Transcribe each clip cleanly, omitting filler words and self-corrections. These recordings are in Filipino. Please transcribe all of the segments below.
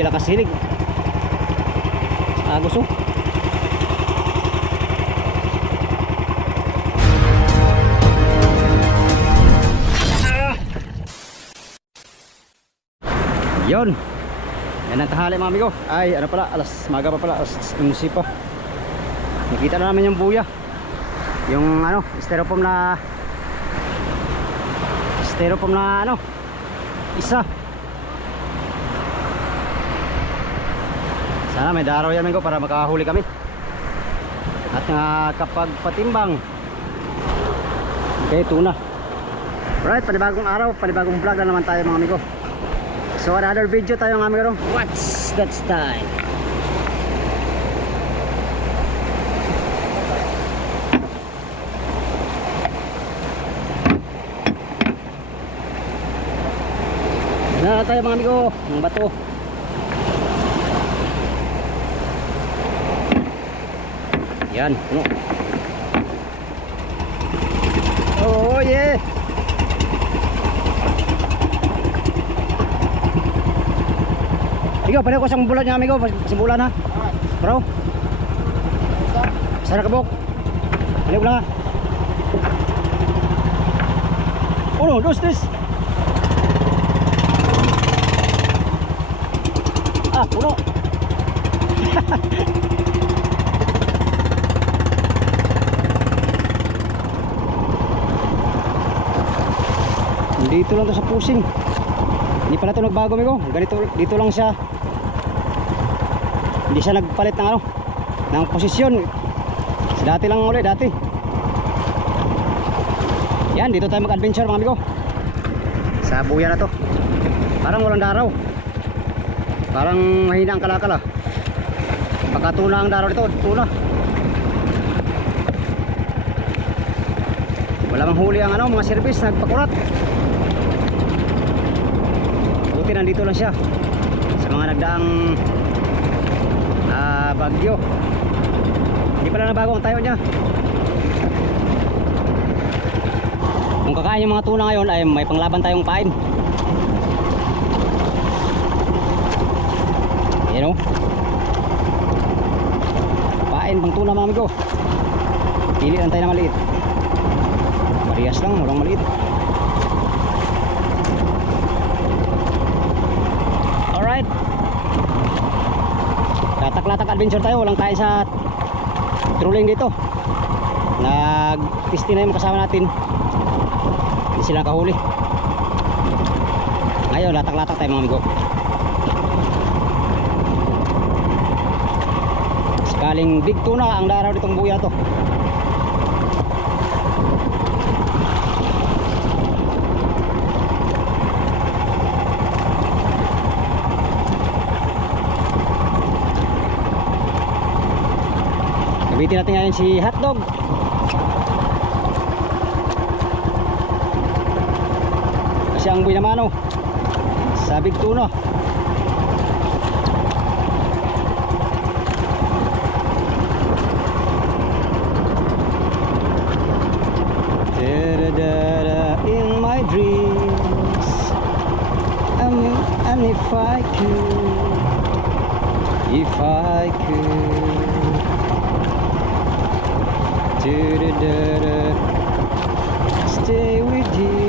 Hindi nakasilig. Agos oh. Yun. Yan ang tahali mga amigo. Ay ano pala, maga pa pala, alas 11 pa. Nakita na namin yung buya. Yung ano, styrofoam na ano, isa. Sana may daraw yan amigo para makahuli kami. At kapag patimbang, okay, tuna. Alright, panibagong araw, panibagong vlog na naman tayo mga amigo. So another video tayo mga amigo. What's that time? Na tayo mga amigo, ng bato. Yan, puno. Oh yeah. Ikaw, pareho ko sang bulan niya amigo, simbulan ha. Bro. Sana kabok. Pareho lang ha. Uno, dos, tres. Ah, puno. Dito lang to sa pusing. Hindi pala to nagbago amigo. Ganito, dito lang siya. Hindi siya nagpalit ng ano, ng posisyon. Dati lang ulit, dati. Yan, dito tayo mag-adventure mga amigo. Sa buya na to. Parang walang daraw. Parang mahina ang kalakal ah. Baka tuna ang daraw dito, tuna. Wala mang huli ang ano, mga service nagpakurat. Buti nandito lang siya. Sa mga nagdaang bagyo. Hindi pala nabago ang tayo niya. Kung kakain yung mga tuna ngayon ay may panglaban tayong pain. Ayan o. Pain pang tuna mga amigo. Pili lang tayo na maliit. Parehas lang, walang maliit. Alright. Latak-latak adventure tayo. Walang kain sa trolling dito. Nag-testing na yung kasama natin. Hindi sila kahuli. Ngayon, latak-latak tayo mga amigo. Sakaling big tuna ang daraw ditong buya to. Gamitin natin ngayon si hotdog. Kasi ang buhay naman sa big tuna. In my dreams, and if I could stay with you.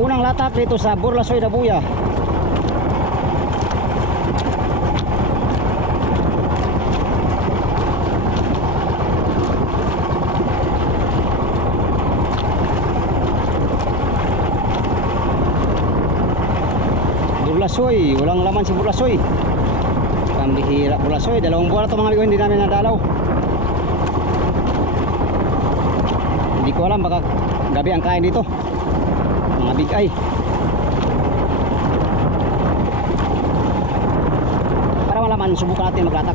Unang latak dito sa Burlasoy, Dabuya. Burlasoy, walang laman si Burlasoy. Pambihira Burlasoy, dalawang buwan na ito mga amigo, hindi namin nadalaw. Hindi ko alam, baka gabi ang kain dito. Mga big eye. Para malaman, subukan natin maglatak.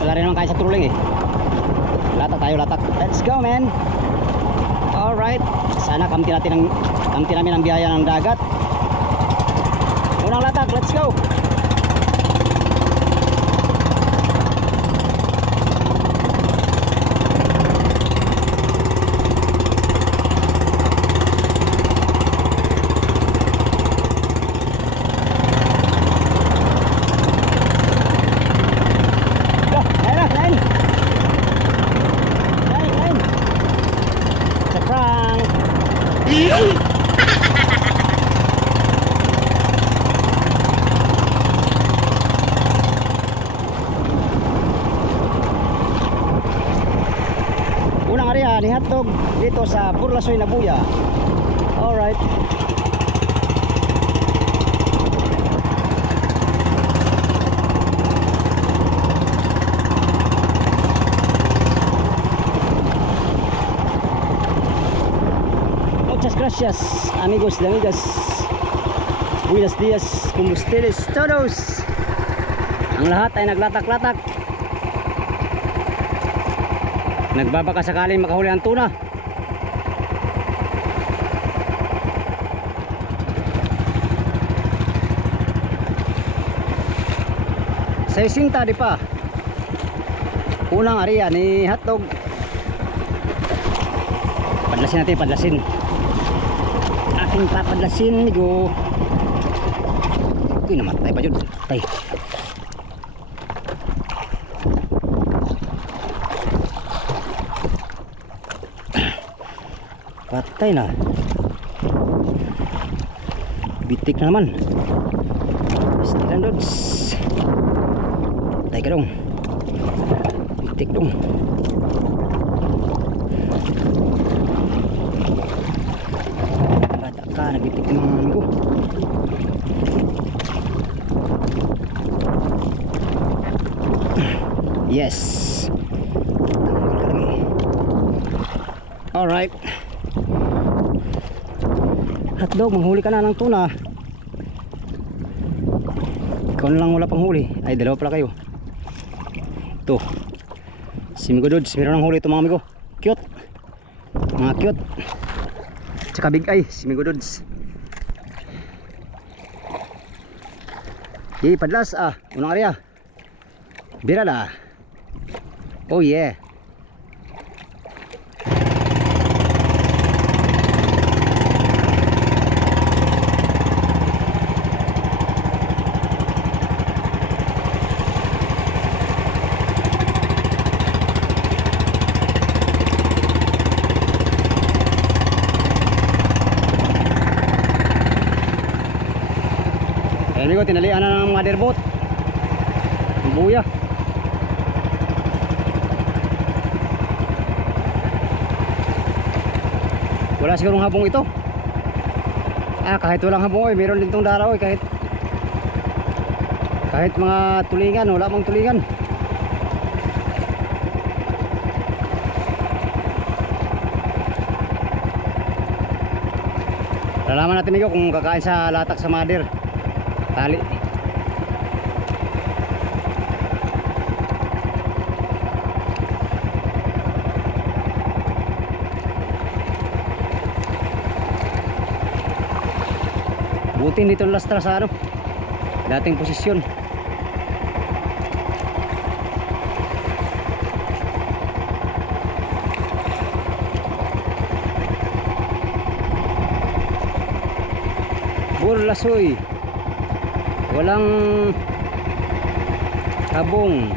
Wala rin naman kaya sa trolling eh. Latak tayo, latak. Let's go, man. Alright. Sana kamti namin ang biyaya ng dagat. Unang latak, let's go. Unang area ni hotdog dito sa Burlasoy, Nabuya. Alright. Muchas gracias, amigos y amigas. Buenos días, como ustedes todos. Ang lahat ay naglatak-latak. Nagbabaka sakaling makahuli ang tuna. Sa isinta di pa. Unang area ni hotdog. Padlasin natin, padlasin. Aking papadlasin, amigo. Ito'y namatay pa dyan. Tay. Patay na. Bitik na naman. Stilan dods. Patay ka dong. Bitik dong. Bata ka, nabitik ng mga amigo. Yes. Alright. Hotdog, manghuli ka na ng tuna. Ikaw na lang wala pang huli. Ay, dalawa pala kayo. Ito si Migo Dudes, meron ng huli ito mga amigo. Cute. Mga cute. Tsaka big eye, si Migo Dudes. Padlas, unang area. Birala. Oh yeah. Amigo, tinalian na ng motherboat. Ang buya. Wala sigurong habong ito. Kahit walang habong, meron din itong daraw. Kahit mga tulingan, wala mang tulingan. Lalaman natin amigo kung kakain sa latak sa mother. Tali. Butin dito lastra sa dating posisyon. Burlasoy. Walang habong.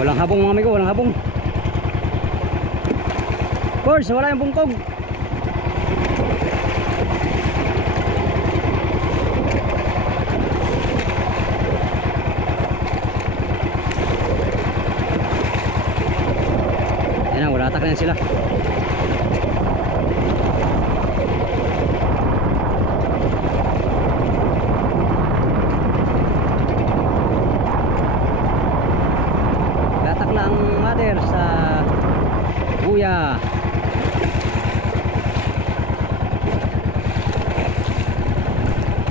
Walang habong mga amigo, walang habong. Course, wala yung bungkog. latak na yan sila. Latak lang mother sa buya.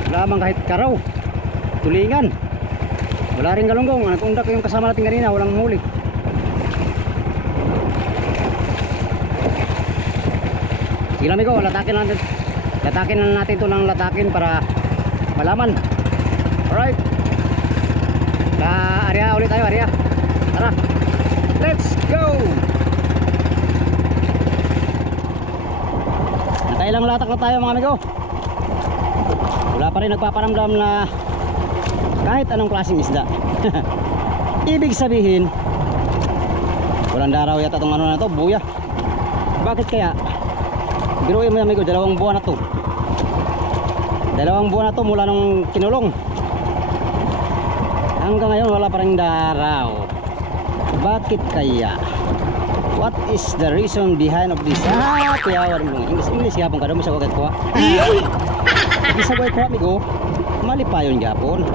Wala mang kahit karaw, tulingan, wala rin galunggong. Nagpunta ko yung kasama natin kanina, walang huli. Sige lang amigo, latakin na natin ito ng latakin para malaman. Alright, area ulit tayo, area. Tara, let's go. Nakailang latak na tayo mga amigo. Wala pa rin nagpaparamdam na kahit anong klaseng isda. Ibig sabihin walang daraw yata itong ano na to, buya. Bakit kaya? Biruin mo amigo, 2 buwan na to. 2 buwan na to mula nung kinulong. Hanggang ngayon wala pa rin daraw. Bakit kaya? What is the reason behind of this? Kaya wala mo English yapon ka daw sa wagat ko. Bisa ko ko amigo, malipayon gapon.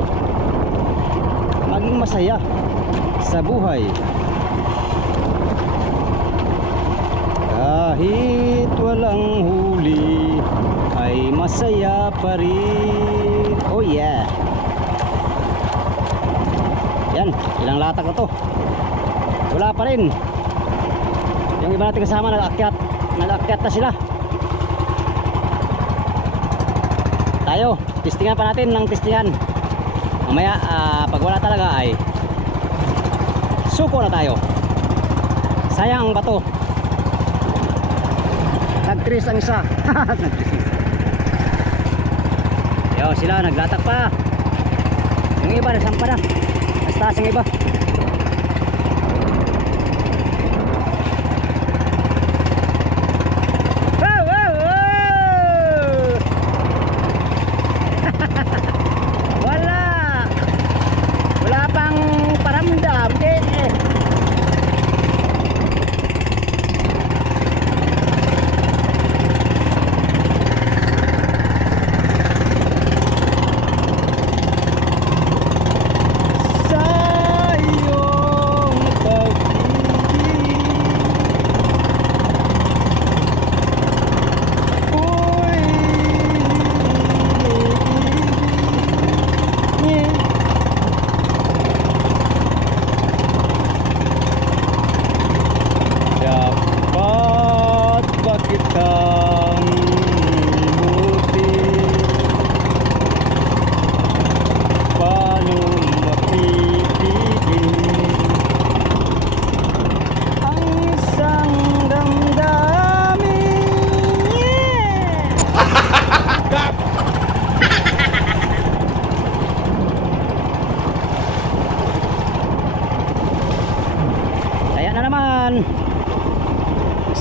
Maging masaya sa buhay. Kahit walang huli ay masaya pa rin. Oh yeah. Yan, ilang latak na to. Wala pa rin. Yung iba natin kasama nag-akyat na sila. Tayo, testingan pa natin ng testingan. Mamaya pag wala talaga ay suko na tayo. Sayang ang bato. Nag-tris ang isa. Yo, sila naglatak pa. Yung iba nasampa na. Mas taas yung iba.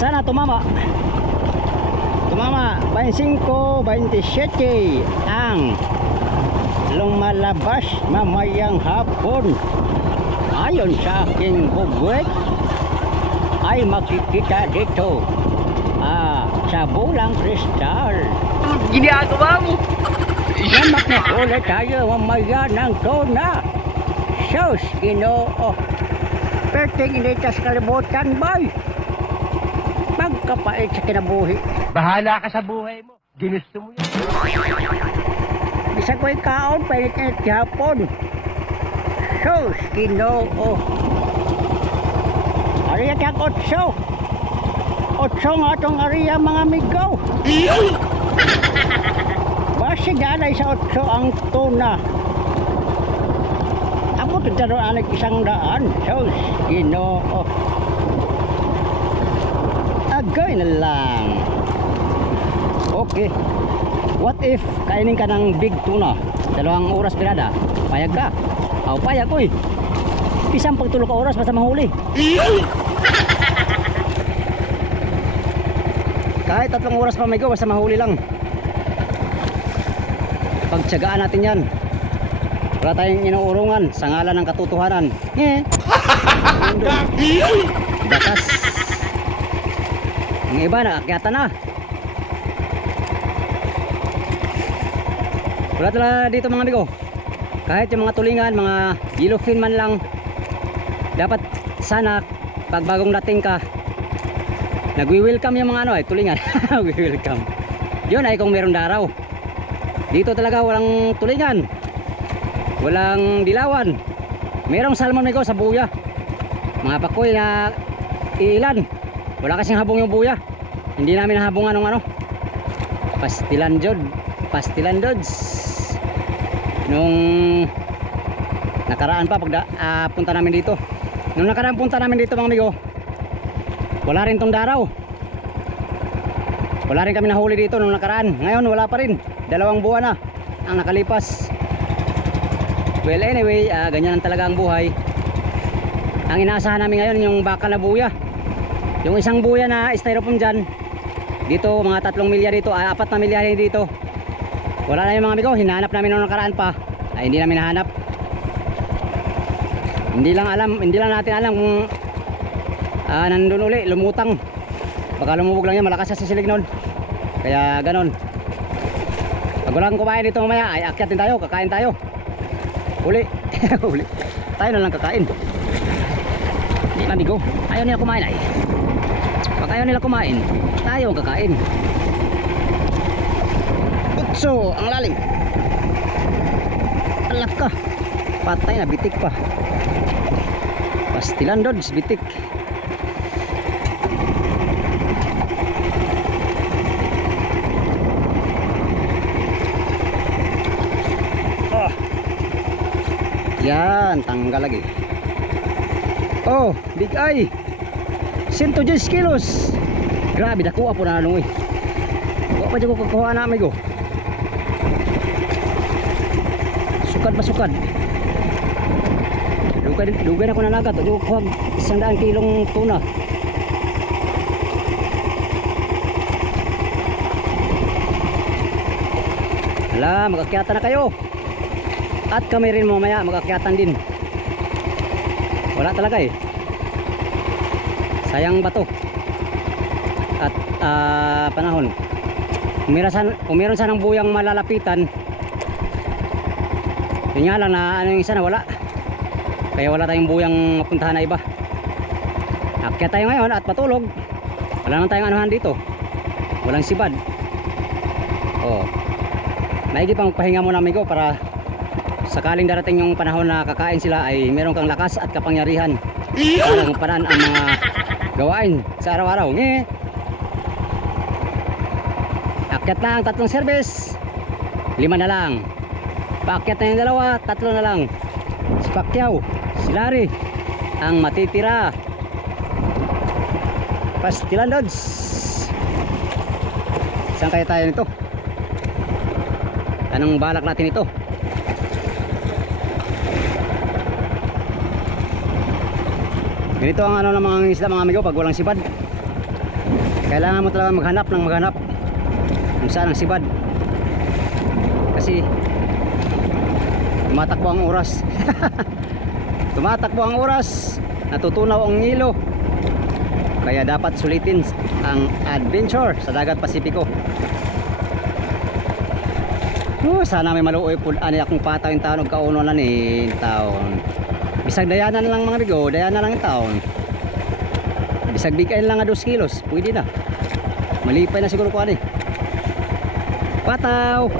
Sana tumama 25, 27 ang lumalabas mamayang hapon. Ayon sa aking bugwet ay makikita dito sa Bulang Kristal. Ginagawa mo? Namak na ulit tayo mamaya ng tuna. Sus, Ginoo. Perting hindi tas kalimutan, boy. Pagkapait sa kinabuhi. Bahala ka sa buhay mo. Ginusto mo yan. Bisa ko'y kaon, painit-init hapon. Sus, Ginoo. Ariya kang 8. 8 nga itong ariya mga amigo. Basi ganay sa 8 ang tuna. Amo taro anak 100. Sus, Ginoo. Agay na lang. Okay. What if kainin ka ng big tuna? 2 oras pirada. Payag ka? Aw, payag ko eh. Isang pagtulog ka oras basta mahuli. Kahit 3 oras pa may go, basta mahuli lang. Pagtsagaan natin yan. Wala tayong inuurungan sa ngalan ng katotohanan. Batas. Yung iba nakakyata na. Wala talaga dito mga amigo. Kahit yung mga tulingan, mga yellowfin man lang, dapat sana pag bagong dating ka, nagwi-welcome yung mga tulingan. Nagwi-welcome. Yun ay kung meron daraw. Dito talaga walang tulingan, walang dilawan. Merong salmon amigo sa buya, mga pakoy na ilan. Wala kasing habong yung buya. Hindi namin nahabungan ng pastilan jod. Pastilan dods. Nung nakaraan pa pag punta namin dito. Nung nakaraan punta namin dito mga amigo, wala rin tong daraw. Wala rin kami nahuli dito nung nakaraan. Ngayon wala pa rin. 2 buwan na ang nakalipas. Well anyway, ganyan talaga ang buhay. Ang inaasahan namin ngayon yung bakal na buya. Yung isang buya na styrofoam dyan, dito mga 3 milya dito, 4 na milya dito. Wala na yung mga amigo. Hinahanap namin nung nakaraan pa, ay hindi namin nahanap. Hindi lang natin alam kung nandun uli, lumutang. Baka lumubog lang yan, malakas sa sisilig nun. Kaya ganon. Pag walang kumain dito mamaya, ay akyat din tayo, kakain tayo. Uli. Uli. Tayo na lang kakain. Hindi amigo, ayaw nila kumain ay. Pag ayaw nila kumain, tayo ang kakain. Utso, ang lalim. Alap ka. Patay na, bitik pa. Pastilan dods, bitik. Yan, tanggal lagi. Oh, big eye. 110 kilos. Grabe, dakuha po na nung Huwag pa dyan ko kakuha na amigo. Sukad pa sukad. Lugay na ko na nagat. Huwag ko 100 kilong tuna. Hala, magakyatan na kayo. At kami rin mamaya magakyatan din. Wala talaga sayang ba to. At panahon. Kung meron sanang buyang malalapitan, yun nga lang na yung isa na wala. Kaya wala tayong buyang mapuntahan na iba. Akyat tayo ngayon at patulog. Wala nang tayong anuhan dito. Walang sibad. Maigi pang pahinga muna amigo para sakaling darating yung panahon na kakain sila ay meron kang lakas at kapangyarihan para paraan ang mga gawain sa araw-araw. Akyat na ang 3 service, 5 na lang. Paakyat na yung 2, 3 na lang. Si Pacquiao, si Larry ang matitira. Pastilan dods. Saan kaya tayo nito? Anong balak natin ito? Ganito ang ng mga isda mga amigo pag walang sibad. Kailangan mo talaga maghanap kung saan ang sibad. Kasi tumatakbo ang oras. Tumatakbo ang oras, natutunaw ang ngilo. Kaya dapat sulitin ang adventure sa dagat Pasipiko. Sana may maluoy po ani akong pataw yung taon og kauno na ni taon. Bisag dayanan lang mga bigo, dayanan lang yung taon. Bisag bikain lang nga 2 kilos, pwede na. Malipay na siguro ko ani. Pataw.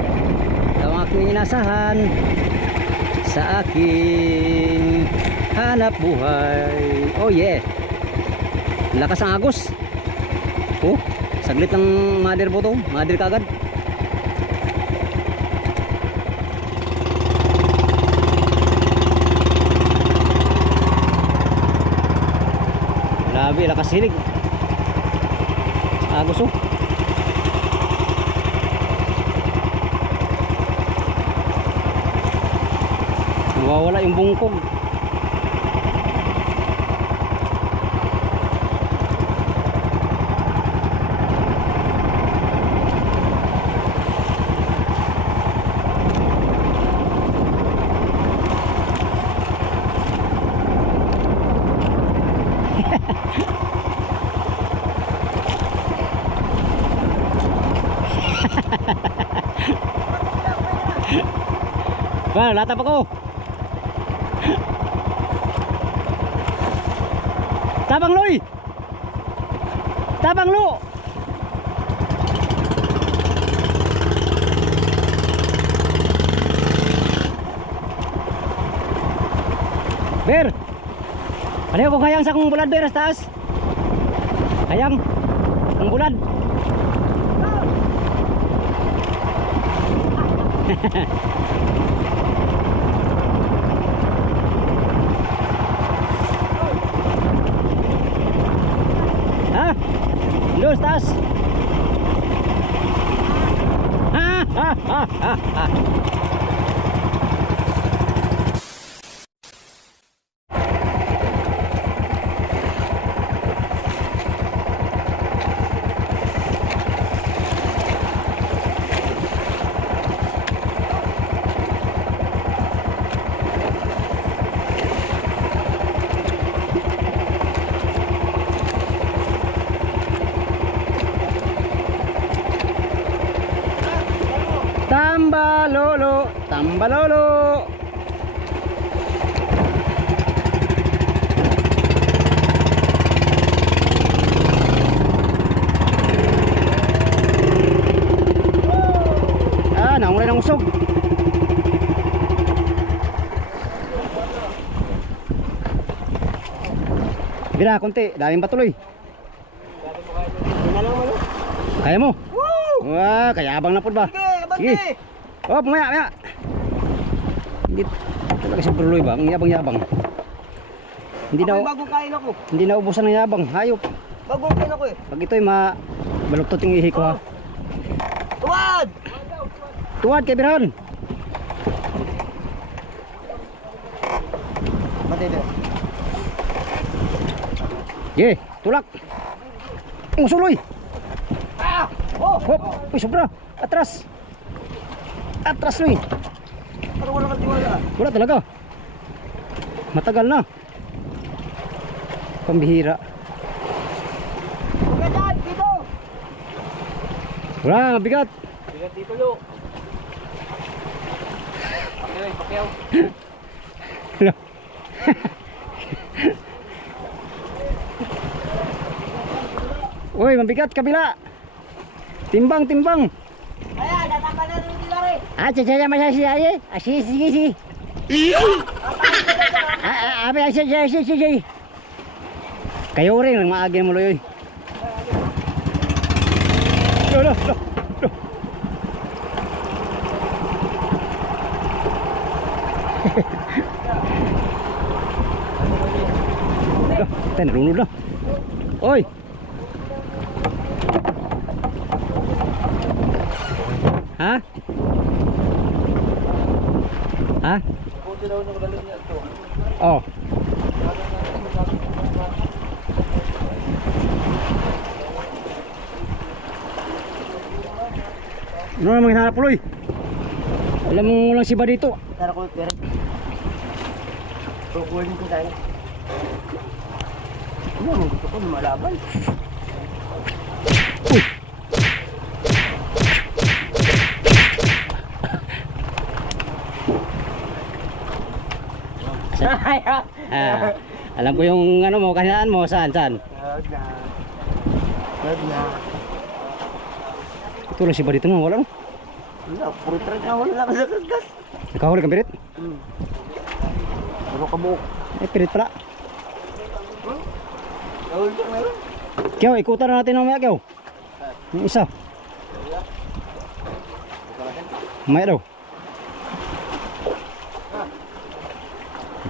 Ito ang aking inasahan sa aking hanap buhay. Oh yeah. Lakas ang agos. Saglit lang mother po to, mother kagad. Grabe, lakas hilig. Agos nawawala yung bungkog. Wah, latap ako. Tabang Loy. Tabang Lo. Ber. Ano ko kayang sa kong bulad ber sa taas? Kayang ang bulad. Ha? Dos taas. Ha ha ha ha ha. Tambalolo, tambalolo. Ah, naungulay ng usog. Sige na, konti. Daming patuloy. Kaya mo? Wah, kayabang na po ba? Sige. Oh, maya, maya. Hindi talaga si Bruloy ba? Ang yabang-yabang. Hindi na Bagong kain ako. hindi na ubusan ng yabang. Hayop. Bagong kain ako eh. Pag ito'y baluktot yung ihi ko ha. Tuwad! Tuwad kay Birhan. Matindi. Ye, tulak. Musuloy. Ah! Oh! Hop, uy, sobra. Atras. Atras Loy. Pero wala kang tiwala. Wala talaga. Matagal na. Pambihira. Okay, dad! Dito! Wala, mabigat. Bigat dito, Lo. Pakyaw, pakyaw. Uy, mabigat kabila. Timbang, timbang. Ayan, natapa na rin sila rin. Ah, cacaya masya si aye. Sige, sige, sige. Abi, sige. Kayo rin, ang maagi mo loy. Lo. Tayo, nalunod na. Oy! Ha? Ha? Buti daw nung galon niya ito. Oh. Ano namang hinahanap Loy? Alam mo walang siba dito. Tara ko, pero. Kukunin ko tayo. Ano mo gusto ko lumalaban? Alam ko yung ano mo, kahinaan mo, saan? Wag na. Ito lang siba dito no, wala no? Wala, puro truck na wala lang sa kagas. Nakahuli kang pirit? Puro kabuok. Eh, pirit pala. Nahuli ka meron? Kyaw, ikutan na natin mamaya Kyaw. Yung isa. Mamaya daw.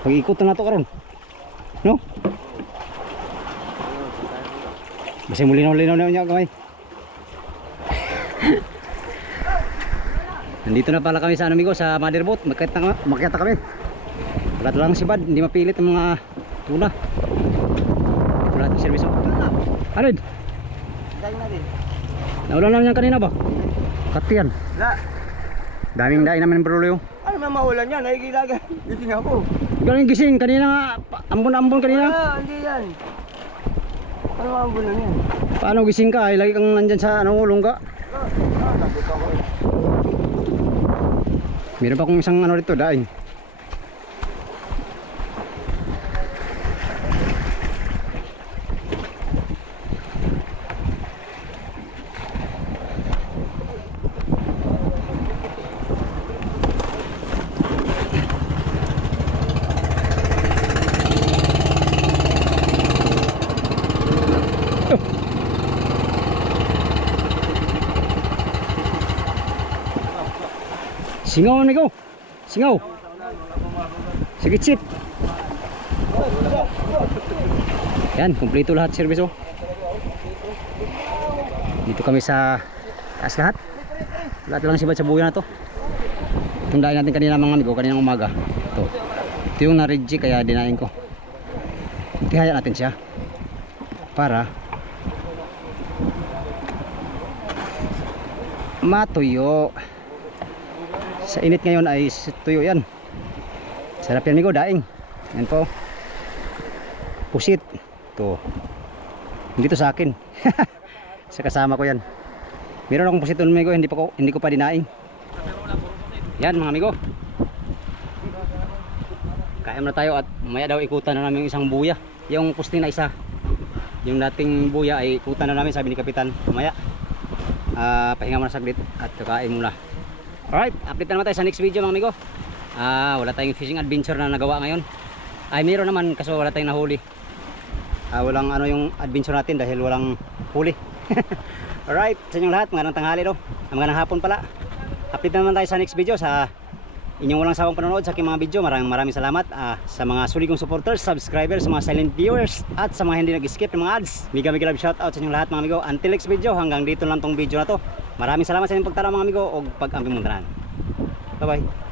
Pag-ikutan na ito karon. No? Basta muli na niya kamay. Nandito na pala kami sa amigo sa motherboat. Makyat na kami. Wala lang si Bad, hindi mapilit ang mga tuna. Wala ng servisyo. Arid, Dahil na din. naulan lang yan kanina ba? Katiyan. Wala. Daming daing naman bro yung. Ano na maulan yan? Nakikilaga. Gising ako. Galing gising kanina nga, ambon-ambon kanina. Ah, hindi yan. Ano ang bulan yan? Paano gising ka? Ay, lagi kang nandyan sa ano, lungga. Nakita ko eh. Meron pa akong isang ano dito, daing. Singaw amigo. Singaw. Sige chip. Yan, kumpleto lahat serbisyo. Dito kami sa taas lahat. Lahat lang sibat sa buya na to. Itong dahil natin kanina mga amigo, kaninang umaga. Ito yung na-reject kaya dinain ko. Tihaya natin siya. Para matuyo. Sa init ngayon ay tuyo yan. Sarap yan amigo, daing. Yan po. Pusit. Ito. Hindi to sa akin. Sa kasama ko yan. Meron akong pusit amigo, hindi ko pa dinaing. Yan mga amigo. Kaya na tayo at maya daw ikutan na namin yung isang buya. Yung pusti na isa. Yung dating buya ay ikutan na namin, sabi ni Kapitan. Maya. Pahinga muna saglit at kakain muna. Alright, update na naman tayo sa next video mga amigo. Wala tayong fishing adventure na nagawa ngayon. Ay meron naman kaso wala tayong nahuli. Walang ano yung adventure natin dahil walang huli. Alright, sa inyong lahat, magandang tanghali no. Magandang hapon pala. Update na naman tayo sa next video sa inyong walang sawang panonood sa aking mga video. Maraming salamat sa mga sulit kong supporters, subscribers, mga silent viewers at sa mga hindi nag-skip ng mga ads. Mega love shoutout sa inyong lahat mga amigo. Until next video, hanggang dito lang tong video na to. Maraming salamat sa inyong pagtara mga amigo o pag-amping muntanan. Bye bye.